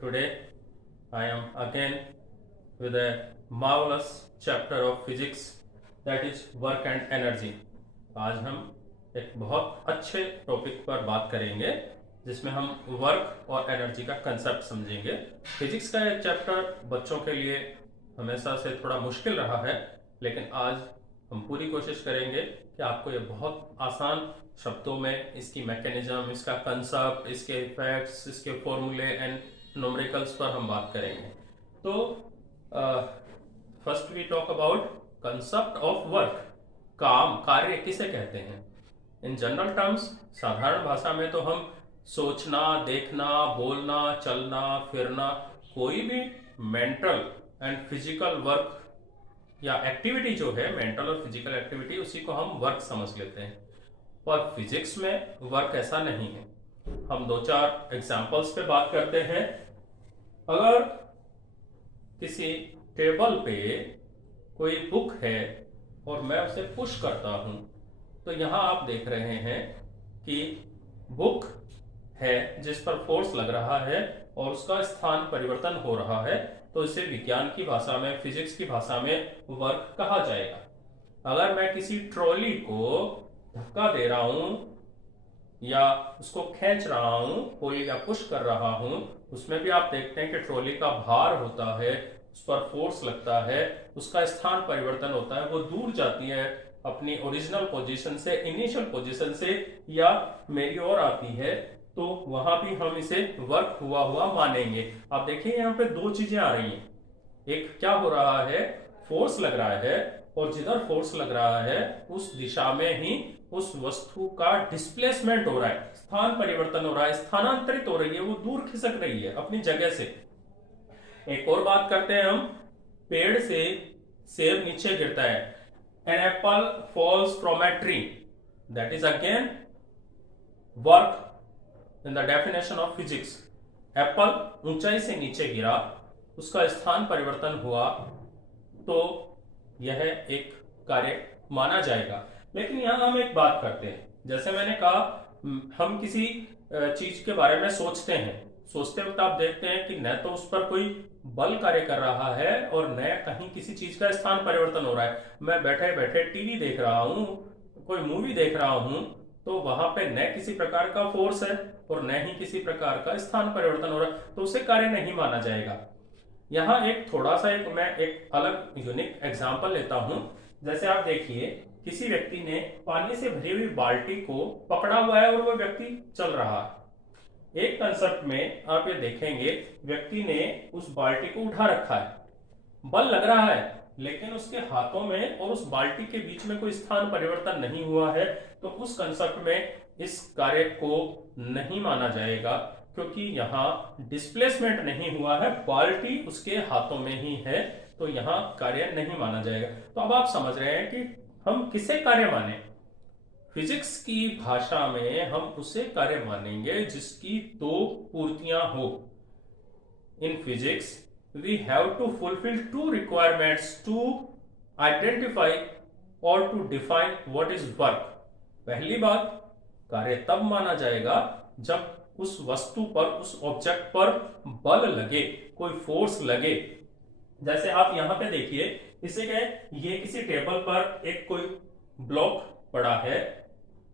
Today I am again with a marvelous chapter of physics that is work and energy. आज हम एक बहुत अच्छे टॉपिक पर बात करेंगे जिसमें हम वर्क और एनर्जी का कंसेप्ट समझेंगे। फिजिक्स का एक चैप्टर बच्चों के लिए हमेशा से थोड़ा मुश्किल रहा है, लेकिन आज हम पूरी कोशिश करेंगे कि आपको ये बहुत आसान शब्दों में इसकी मैकेनिज्म, इसका कंसेप्ट, इसके इफेक्ट्स, इसके फॉर्मूले एंड न्यूमेरिकल्स पर हम बात करेंगे। तो first we talk about concept of work. काम, कार्य किसे कहते हैं? इन जनरल टर्म्स, साधारण भाषा में तो हम सोचना, देखना, बोलना, चलना, फिरना, कोई भी मेंटल एंड फिजिकल वर्क या एक्टिविटी जो है, मेंटल और फिजिकल एक्टिविटी, उसी को हम वर्क समझ लेते हैं। पर फिजिक्स में वर्क ऐसा नहीं है। हम दो चार एग्जांपल्स पे बात करते हैं। अगर किसी टेबल पे कोई बुक है और मैं उसे पुश करता हूं, तो यहां आप देख रहे हैं कि बुक है जिस पर फोर्स लग रहा है और उसका स्थान परिवर्तन हो रहा है, तो इसे विज्ञान की भाषा में, फिजिक्स की भाषा में वर्क कहा जाएगा। अगर मैं किसी ट्रॉली को धक्का दे रहा हूं या उसको खींच रहा हूं, पुल या पुश कर रहा हूं, उसमें भी आप देखते हैं कि ट्रॉली का भार होता है, उस पर फोर्स लगता है, उसका स्थान परिवर्तन होता है, वो दूर जाती है अपनी ओरिजिनल पोजीशन से, इनिशियल पोजीशन से, या मेरी ओर आती है, तो वहां भी हम इसे वर्क हुआ हुआ मानेंगे। आप देखिए यहाँ पे दो चीजें आ रही हैं। एक क्या हो रहा है, फोर्स लग रहा है, और जिधर फोर्स लग रहा है उस दिशा में ही उस वस्तु का डिस्प्लेसमेंट हो रहा है, स्थान परिवर्तन हो रहा है, स्थानांतरित हो रही है, वो दूर खिसक रही है अपनी जगह से। एक और बात करते हैं हम, पेड़ से सेब नीचे गिरता है। An apple falls from a tree, that is again work in the definition of physics. Apple ऊंचाई से नीचे गिरा, उसका स्थान परिवर्तन हुआ, तो यह एक कार्य माना जाएगा। लेकिन यहां हम एक बात करते हैं, जैसे मैंने कहा, हम किसी चीज के बारे में सोचते हैं, सोचते वक्त आप देखते हैं कि न तो उस पर कोई बल कार्य कर रहा है और न कहीं किसी चीज का स्थान परिवर्तन हो रहा है। मैं बैठे बैठे टीवी देख रहा हूं, कोई मूवी देख रहा हूं, तो वहां पे न किसी प्रकार का फोर्स है और न ही किसी प्रकार का स्थान परिवर्तन हो रहा है, तो उसे कार्य नहीं माना जाएगा। यहाँ एक थोड़ा सा मैं एक अलग यूनिक एग्जांपल लेता हूं। जैसे आप देखिए, किसी व्यक्ति ने पानी से भरी हुई बाल्टी को पकड़ा हुआ है और वो व्यक्ति चल रहा है। एक कंसेप्ट में आप ये देखेंगे, व्यक्ति ने उस बाल्टी को उठा रखा है, बल लग रहा है, लेकिन उसके हाथों में और उस बाल्टी के बीच में कोई स्थान परिवर्तन नहीं हुआ है, तो उस कंसेप्ट में इस कार्य को नहीं माना जाएगा, क्योंकि यहाँ डिस्प्लेसमेंट नहीं हुआ है, बाल्टी उसके हाथों में ही है, तो यहाँ कार्य नहीं माना जाएगा। तो अब आप समझ रहे हैं कि हम किसे कार्य माने। फिजिक्स की भाषा में हम उसे कार्य मानेंगे जिसकी दो पूर्तियां हो। In physics we have to fulfil two requirements to identify और to define what is work. पहली बात, कार्य तब माना जाएगा जब उस वस्तु पर, उस ऑब्जेक्ट पर बल लगे, कोई फोर्स लगे। जैसे आप यहां पे देखिए, इसे क्या है, ये किसी टेबल पर एक कोई ब्लॉक पड़ा है,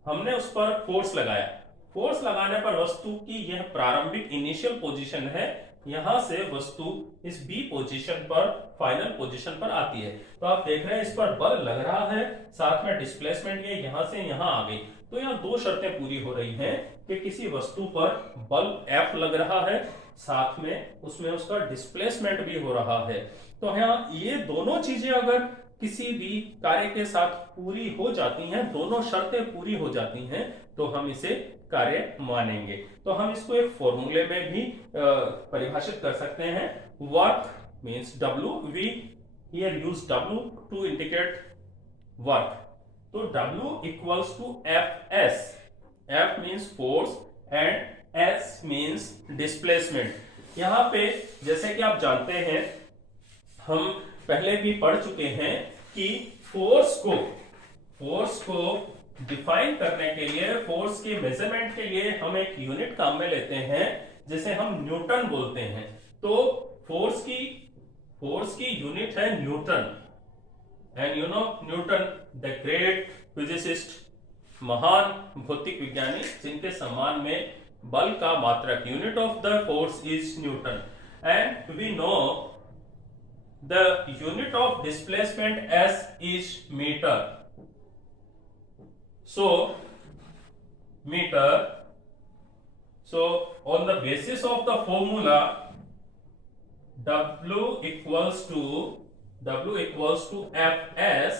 हमने उस पर फोर्स लगाया। फोर्स लगाने पर वस्तु की यह प्रारंभिक इनिशियल पोजीशन है, यहां से वस्तु इस बी पोजीशन पर, फाइनल पोजीशन पर आती है। तो आप देख रहे हैं, इस पर बल लग रहा है, साथ में डिस्प्लेसमेंट ये यहां से यहां आ गई। तो यहाँ दो शर्तें पूरी हो रही हैं कि किसी वस्तु पर बल F लग रहा है, साथ में उसमें उसका डिस्प्लेसमेंट भी हो रहा है। तो यहाँ ये दोनों चीजें अगर किसी भी कार्य के साथ पूरी हो जाती हैं, दोनों शर्तें पूरी हो जाती हैं, तो हम इसे कार्य मानेंगे। तो हम इसको एक फॉर्मूले में भी परिभाषित कर सकते हैं। Work means W, we here use W to indicate work. तो W equals to Fs. F means force and S means displacement. यहां पे जैसे कि आप जानते हैं, हम पहले भी पढ़ चुके हैं कि फोर्स को डिफाइन करने के लिए, फोर्स के मेजरमेंट के लिए हम एक यूनिट काम में लेते हैं जिसे हम न्यूटन बोलते हैं। तो फोर्स की यूनिट है newton. And you know Newton the great physicist, महान भौतिक विज्ञानी जिनके सम्मान में बल का मात्रक, unit of the force is newton. And we know the unit of displacement S is metre. So meter, so on the basis of the formula W equals to Fs,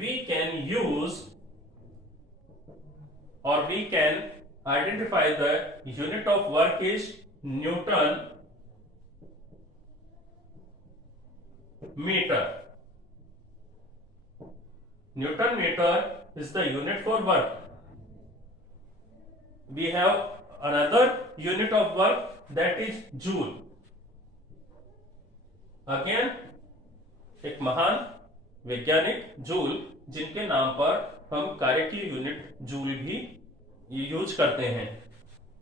we can use or we can identify the unit of work is Newton meter. Newton meter is the unit for work. We have another unit of work, that is joule. Again एक महान वैज्ञानिक joule, जिनके नाम पर हम कार्य की unit joule भी यूज करते हैं।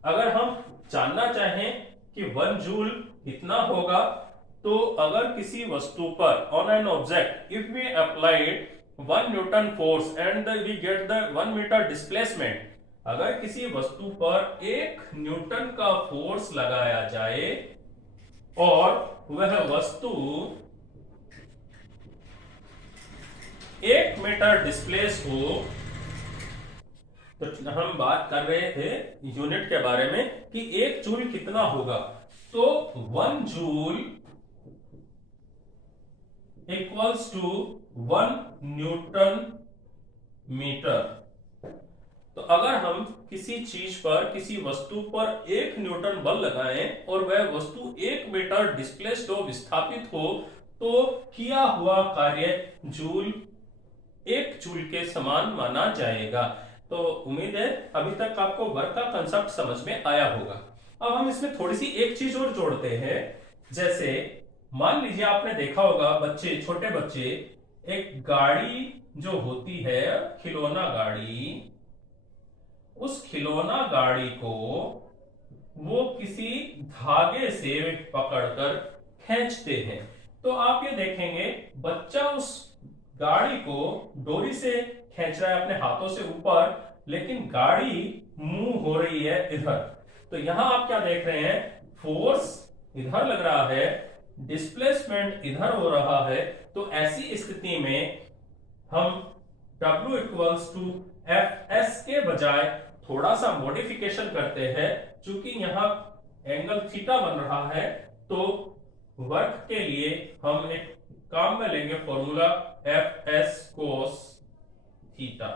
अगर हम जानना चाहें कि 1 जूल कितना होगा, तो अगर किसी वस्तु पर on an object if we applied 1 newton force and we get the 1 metre displacement, अगर किसी वस्तु पर 1 न्यूटन का फोर्स लगाया जाए और वह वस्तु 1 मीटर डिस्प्लेस हो, तो हम बात कर रहे थे यूनिट के बारे में कि 1 जूल कितना होगा। तो 1 joule equals to 1 newton metre. तो अगर हम किसी चीज पर, किसी वस्तु पर 1 न्यूटन बल लगाएं और वह वस्तु 1 मीटर डिस्प्लेस्ड हो, विस्थापित हो, तो किया हुआ कार्य जूल 1 जूल के समान माना जाएगा। तो उम्मीद है अभी तक आपको वर्क का कंसेप्ट समझ में आया होगा। अब हम इसमें थोड़ी सी एक चीज और जोड़ते हैं। जैसे मान लीजिए आपने देखा होगा बच्चे, छोटे बच्चे, एक गाड़ी जो होती है, खिलौना गाड़ी, उस खिलौना गाड़ी को वो किसी धागे से पकड़कर खींचते हैं। तो आप ये देखेंगे बच्चा उस गाड़ी को डोरी से खींच रहा है अपने हाथों से ऊपर, लेकिन गाड़ी मूव हो रही है इधर। तो यहां आप क्या देख रहे हैं, फोर्स इधर लग रहा है, डिस्प्लेसमेंट इधर हो रहा है। तो ऐसी स्थिति में हम W इक्वल्स टू Fs के बजाय थोड़ा सा मॉडिफिकेशन करते हैं। चूंकि यहां एंगल थीटा बन रहा है, तो वर्क के लिए हम एक काम में लेंगे फॉर्मूला Fs cos थीटा।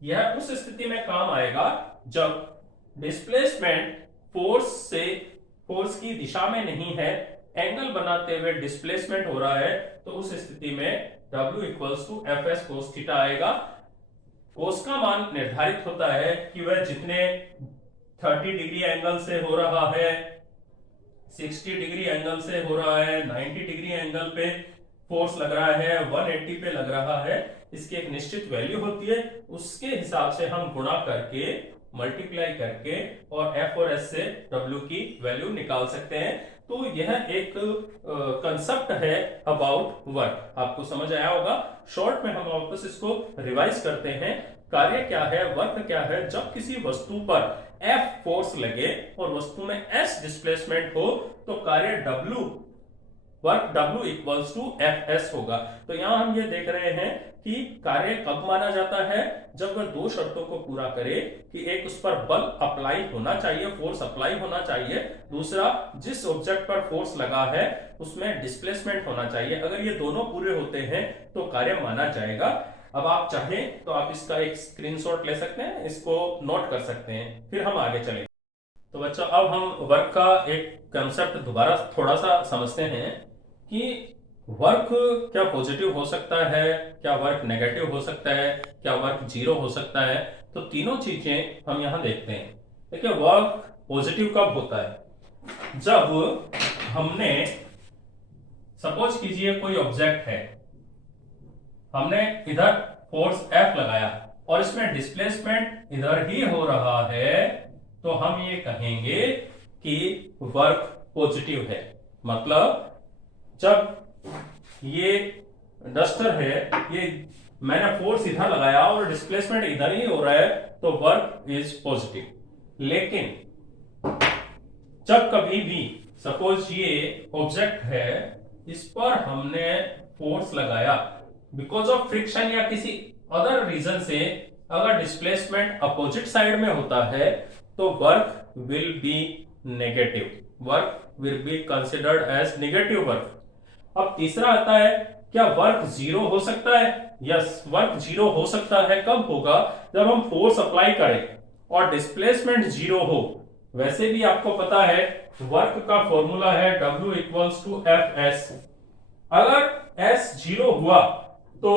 यह उस स्थिति में काम आएगा जब डिस्प्लेसमेंट फोर्स की दिशा में नहीं है, एंगल बनाते हुए डिस्प्लेसमेंट हो रहा है। तो उस स्थिति में W equals to Fs cos theta आएगा। कोस का मान निर्धारित होता है कि वह जितने 30 डिग्री एंगल से हो रहा है, 60 डिग्री एंगल से हो रहा है, 90 डिग्री एंगल पे फोर्स लग रहा है, 180 पे लग रहा है, इसकी एक निश्चित वैल्यू होती है। उसके हिसाब से हम गुणा करके, मल्टीप्लाई करके और F और S से W की वैल्यू निकाल सकते हैं। तो यह एक कंसेप्ट है अबाउट वर्क। आपको समझ आया होगा। शॉर्ट में हम वापस इसको रिवाइज करते हैं। कार्य क्या है, वर्क क्या है। जब किसी वस्तु पर F फोर्स लगे और वस्तु में S डिस्प्लेसमेंट हो, तो कार्य work W equals to Fs होगा। तो यहां हम ये देख रहे हैं कि कार्य कब माना जाता है, जब वह 2 शर्तों को पूरा करे कि एक, उस पर बल अप्लाई होना चाहिए, फोर्स अप्लाई होना चाहिए। दूसरा, जिस ऑब्जेक्ट पर फोर्स लगा है उसमें डिस्प्लेसमेंट होना चाहिए। अगर ये दोनों पूरे होते हैं तो कार्य माना जाएगा। अब आप चाहें तो आप इसका एक स्क्रीनशॉट ले सकते हैं, इसको नोट कर सकते हैं, फिर हम आगे चलेंगे। तो बच्चों, अब हम वर्क का एक कंसेप्ट दोबारा थोड़ा सा समझते हैं कि वर्क क्या पॉजिटिव हो सकता है, क्या वर्क नेगेटिव हो सकता है, क्या वर्क 0 हो सकता है। तो तीनों चीजें हम यहां देखते हैं। देखिए, वर्क पॉजिटिव कब होता है, जब हमने, सपोज कीजिए कोई ऑब्जेक्ट है, हमने इधर फोर्स F लगाया और इसमें डिस्प्लेसमेंट इधर ही हो रहा है, तो हम ये कहेंगे कि वर्क पॉजिटिव है। मतलब जब ये डस्टर है, ये मैंने फोर्स इधर लगाया और डिस्प्लेसमेंट इधर ही हो रहा है, तो वर्क इज पॉजिटिव। लेकिन जब कभी भी सपोज ये ऑब्जेक्ट है, इस पर हमने फोर्स लगाया बिकॉज ऑफ फ्रिक्शन या किसी अदर रीजन से, अगर डिस्प्लेसमेंट अपोजिट साइड में होता है तो work will be negative, work will be considered as negative work. अब तीसरा आता है, क्या वर्क जीरो हो सकता है? यस, वर्क जीरो हो सकता है। कब होगा? जब हम फोर्स अप्लाई करें और डिस्प्लेसमेंट जीरो हो। वैसे भी आपको पता है वर्क का फॉर्मूला है W equals to F S. अगर S जीरो हुआ तो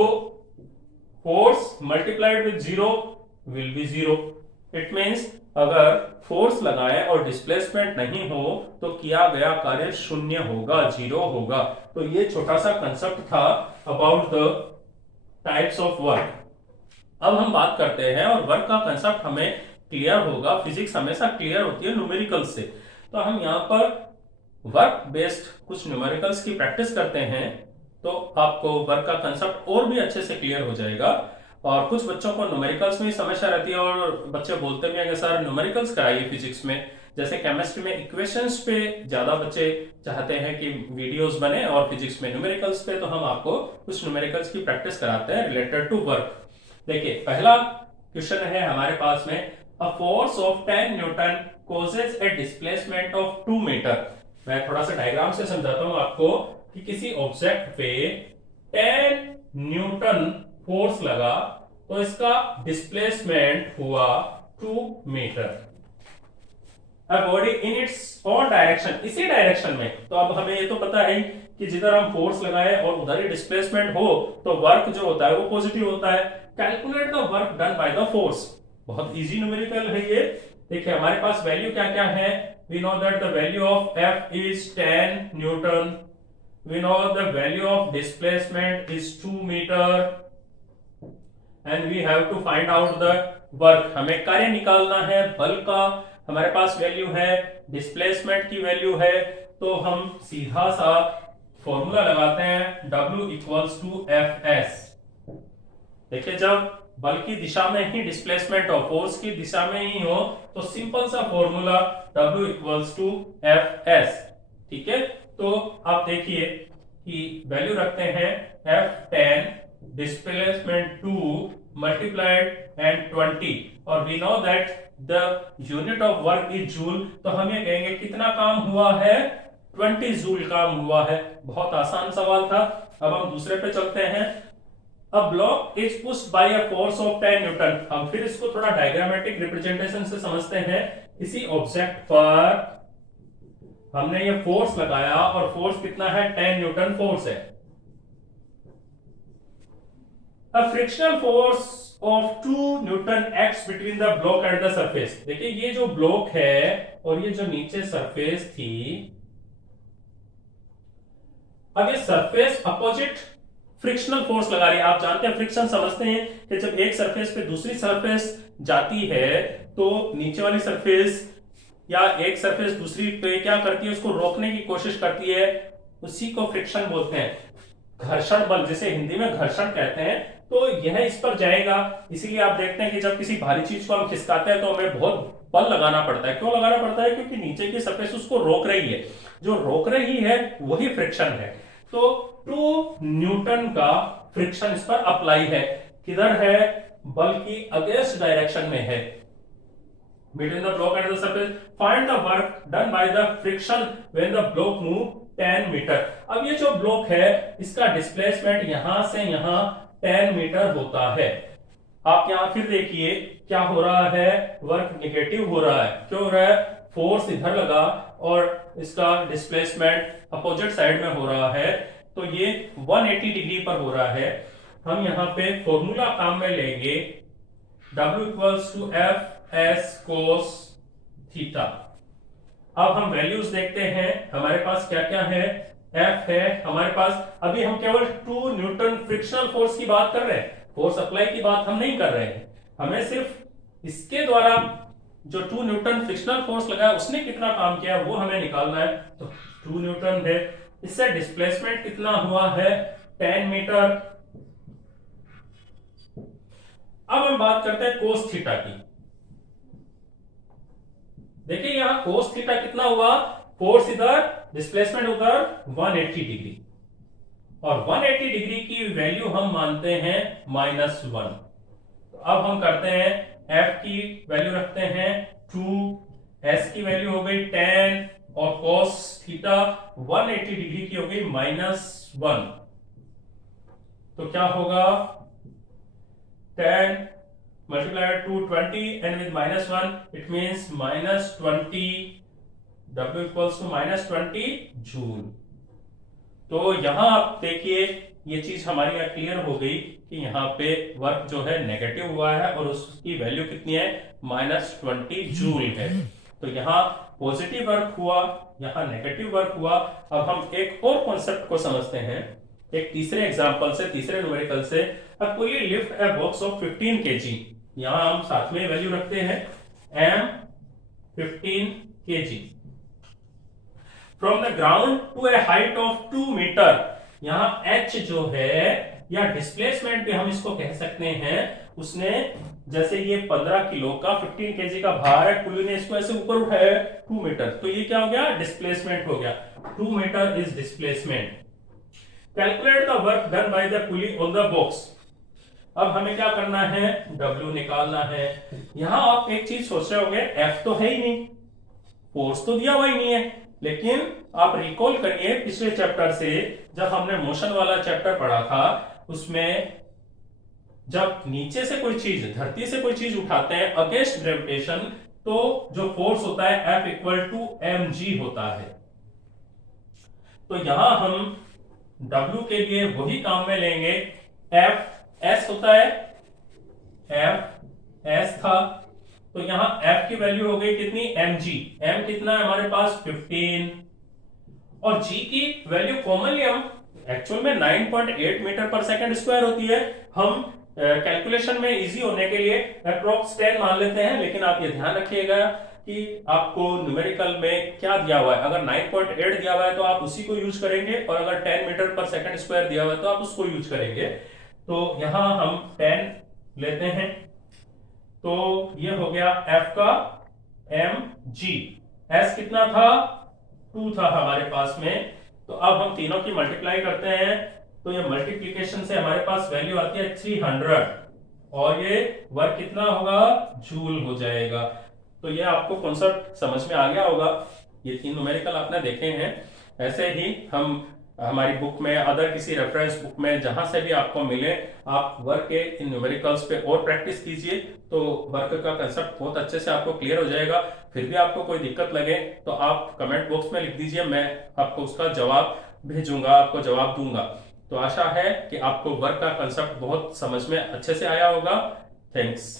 force multiplied with zero will be zero. It means अगर फोर्स लगाए और डिस्प्लेसमेंट नहीं हो तो किया गया कार्य शून्य होगा, जीरो होगा। तो ये छोटा सा कंसेप्ट था about the types of work. अब हम बात करते हैं, और वर्क का कंसेप्ट हमें क्लियर होगा, फिजिक्स हमेशा क्लियर होती है न्यूमेरिकल्स से। तो हम यहाँ पर वर्क बेस्ड कुछ न्यूमेरिकल्स की प्रैक्टिस करते हैं, तो आपको वर्क का कंसेप्ट और भी अच्छे से क्लियर हो जाएगा। और कुछ बच्चों को न्यूमेरिकल्स में ही समस्या रहती है और बच्चे बोलते भी हैं कि सर न्यूमेरिकल्स कराइए फिजिक्स में। जैसे केमिस्ट्री में इक्वेशंस पे ज्यादा बच्चे चाहते हैं कि वीडियोस बने, और फिजिक्स में न्यूमेरिकल्स पे, तो हम आपको कुछ न्यूमेरिकल्स की प्रैक्टिस कराते हैं रिलेटेड टू वर्क। देखिए पहला क्वेश्चन है हमारे पास में, a force of 10 newton causes a displacement of 2 metre. मैं थोड़ा सा डायग्राम से समझाता हूं आपको कि किसी ऑब्जेक्ट पे 10 न्यूटन फोर्स लगा तो इसका डिस्प्लेसमेंट हुआ 2 metre. A body in its own direction, इसी डायरेक्शन में। तो अब हमें ये तो पता है कि जिधर हम फोर्स लगाए और उधर ही डिस्प्लेसमेंट हो तो वर्क जो होता है वो पॉजिटिव होता है। Calculate the work done by the force. बहुत इजी न्यूमेरिकल है ये। देखिए हमारे पास वैल्यू क्या क्या है। We know that the value of F is 10 newton. We know the value of displacement is 2 metre and we have to find out the work. हमें कार्य निकालना है बल का। हमारे पास वैल्यू है, डिस्प्लेसमेंट की वैल्यू है, तो हम सीधा सा फॉर्मूला लगाते हैं W equals to F S. देखिए जब बल की दिशा में ही डिस्प्लेसमेंट हो, फोर्स की दिशा में ही हो, तो सिंपल सा formula W equals to F S. ठीक है, तो आप देखिए कि वैल्यू रखते हैं F10 डिस्प्लेसमेंट 2 मल्टीप्लाइड एंड 20, और we know that the unit of work is joule. तो हम ये कहेंगे कितना काम हुआ है, 20 जूल काम हुआ है। बहुत आसान सवाल था। अब हम दूसरे पे चलते हैं। A block is pushed by a force of 10 Newton. हम फिर इसको थोड़ा डायग्रामेटिक रिप्रेजेंटेशन से समझते हैं। इसी ऑब्जेक्ट पर हमने ये फोर्स लगाया और फोर्स कितना है, 10 न्यूटन फोर्स है। A frictional force of 2 Newton acts between the block and the surface। देखिए ये जो ब्लॉक है और ये जो नीचे सरफेस थी, अब ये सरफेस अपोजिट फ्रिक्शनल फोर्स लगा रही है। आप जानते हैं, फ्रिक्शन समझते हैं कि जब एक सरफेस पे दूसरी सरफेस जाती है तो नीचे वाली सरफेस या एक सरफेस दूसरी पे क्या करती है, उसको रोकने की कोशिश करती है। उसी को फ्रिक्शन बोलते हैं। घर्षण बल, जिसे हिंदी में घर्षण कहते हैं, तो यह इस पर जाएगा। इसीलिए आप देखते हैं कि जब किसी भारी चीज को हम खिसकाते हैं तो हमें बहुत बल लगाना पड़ता है। क्यों लगाना पड़ता है? क्योंकि नीचे की सरफेस उसको रोक रही है। जो रोक रही है वही फ्रिक्शन है। तो 2 न्यूटन का फ्रिक्शन इस पर अप्लाई है। किधर है? बल की अगेंस्ट डायरेक्शन में है। Between the block and the surface, find the work done by the friction when the block move 10 metre. अब ये जो ब्लॉक है इसका डिस्प्लेसमेंट यहां से यहां 10 मीटर होता है। आप यहां फिर देखिए क्या हो रहा है, वर्क नेगेटिव हो रहा है। क्यों हो रहा है? फोर्स इधर लगा और इसका डिस्प्लेसमेंट अपोजिट साइड में हो रहा है, तो ये 180 डिग्री पर हो रहा है। हम यहाँ पे फॉर्मूला काम में लेंगे, W equals to F S cos theta. अब हम वैल्यूज देखते हैं हमारे पास क्या क्या है। F है हमारे पास, अभी हम केवल 2 न्यूटन फ्रिक्शनल फोर्स की बात कर रहे हैं, फोर्स अप्लाई की बात हम नहीं कर रहे हैं। हमें सिर्फ इसके द्वारा जो 2 न्यूटन फ्रिक्शनल फोर्स लगाया उसने कितना काम किया वो हमें निकालना है। तो 2 न्यूटन है, इससे डिस्प्लेसमेंट कितना हुआ है 10 मीटर। अब हम बात करते हैं कोस थीटा की। देखिए यहां कोस थीटा कितना हुआ, फोर्स इधर डिस्प्लेसमेंट उधर 180 डिग्री, और 180 डिग्री की वैल्यू हम मानते हैं -1। तो अब हम करते हैं F की वैल्यू रखते हैं 2, S की वैल्यू हो गई 10 और cos थीटा 180 डिग्री की हो गई -1। तो क्या होगा 10 multiplied to 20 and with -1 it means -20 W equals to -20 joule. तो यहां आप देखिए ये चीज हमारी यहाँ क्लियर हो गई कि यहाँ पे वर्क जो है नेगेटिव हुआ है और उसकी वैल्यू कितनी है -20 जूल है। तो यहाँ पॉजिटिव वर्क हुआ, यहाँ नेगेटिव वर्क हुआ। अब हम एक और कॉन्सेप्ट को समझते हैं एक तीसरे एग्जांपल से, तीसरे न्यूमेरिकल से। अब कोई lift a box of 15 kg, यहाँ हम साथ में वैल्यू रखते हैं m 15 kg from the ground to a height of 2 metre. यहां h जो है या डिस्प्लेसमेंट भी हम इसको कह सकते हैं, उसने जैसे ये 15 किलो का 15 केजी का भार है, पुली ने इसको ऐसे ऊपर उठाया 2 मीटर, तो ये क्या हो गया डिस्प्लेसमेंट हो गया। 2 metre is displacement. Calculate the work done by the pulley on the box. अब हमें क्या करना है, W निकालना है। यहां आप एक चीज सोच रहे होंगे F तो है ही नहीं, फोर्स तो दिया हुआ ही नहीं है, लेकिन आप रिकॉल करिए पिछले चैप्टर से जब हमने मोशन वाला चैप्टर पढ़ा था, उसमें जब नीचे से कोई चीज, धरती से कोई चीज उठाते हैं अगेंस्ट ग्रेविटेशन, तो जो फोर्स होता है F इक्वल टू mg होता है। तो यहां हम W के लिए वही काम में लेंगे, F S होता है, F S था, तो यहां F की वैल्यू हो गई कितनी mg, m कितना है हमारे पास 15, और g की वैल्यू कॉमनली हम एक्चुअल में 9.8 मीटर पर सेकंड स्क्वायर होती है, हम कैलकुलेशन में इजी होने के लिए अप्रोक्स 10 मान लेते हैं। लेकिन आप ये ध्यान रखिएगा कि आपको न्यूमेरिकल में क्या दिया हुआ है, अगर 9.8 दिया हुआ है तो आप उसी को यूज करेंगे, और अगर 10 मीटर पर सेकंड स्क्वायर दिया हुआ है तो आप उसको यूज करेंगे। तो यहां हम 10 लेते हैं, तो ये हो गया F का mg, S कितना था 2 था हमारे पास में। तो अब हम तीनों की मल्टीप्लाई करते हैं, तो ये मल्टीप्लिकेशन से हमारे पास वैल्यू आती है 300, और ये वर्क कितना होगा जूल हो जाएगा। तो ये आपको कॉन्सेप्ट समझ में आ गया होगा, ये 3 न्यूमेरिकल आपने देखे हैं। ऐसे ही हम हमारी बुक में, अदर किसी रेफरेंस बुक में, जहां से भी आपको मिले, आप वर्क के इन न्यूमेरिकल्स पे और प्रैक्टिस कीजिए, तो वर्क का कंसेप्ट बहुत अच्छे से आपको क्लियर हो जाएगा। फिर भी आपको कोई दिक्कत लगे तो आप कमेंट बॉक्स में लिख दीजिए, मैं आपको उसका जवाब भेजूंगा, आपको जवाब दूंगा। तो आशा है कि आपको वर्क का कंसेप्ट बहुत समझ में अच्छे से आया होगा। थैंक्स।